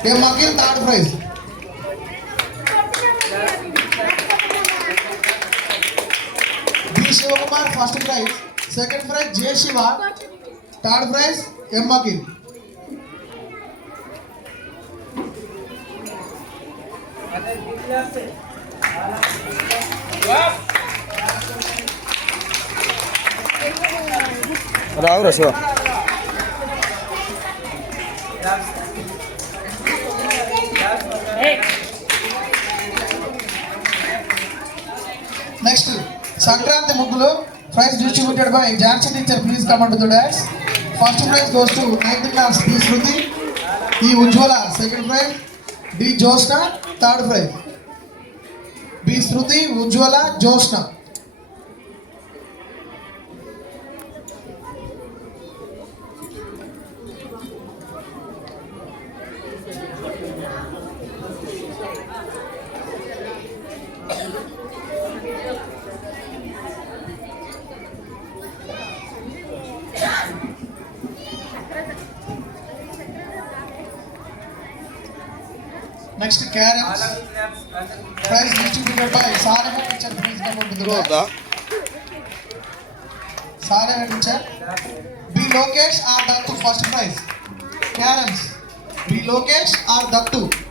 A Makil, third prize. B. Shivakumar, first prize. Second prize, J. Shiva. Third prize, M. Makil. రావురా Shiva. Next, Sankranti Muggulu, prize distributed by Jansi teacher. Please come onto the desk. First prize goes to 9th class B. Shruti, E. Ujjwala, second prize. D. Josna, third prize. B. Shruti, Ujjwala, Josna. Next, Karen's prize distributed by Sarah teacher. Please come onto the desk. Sarah teacher. B. Lokesh or Dattu, first prize. Karen's. B. Lokesh or Dattu.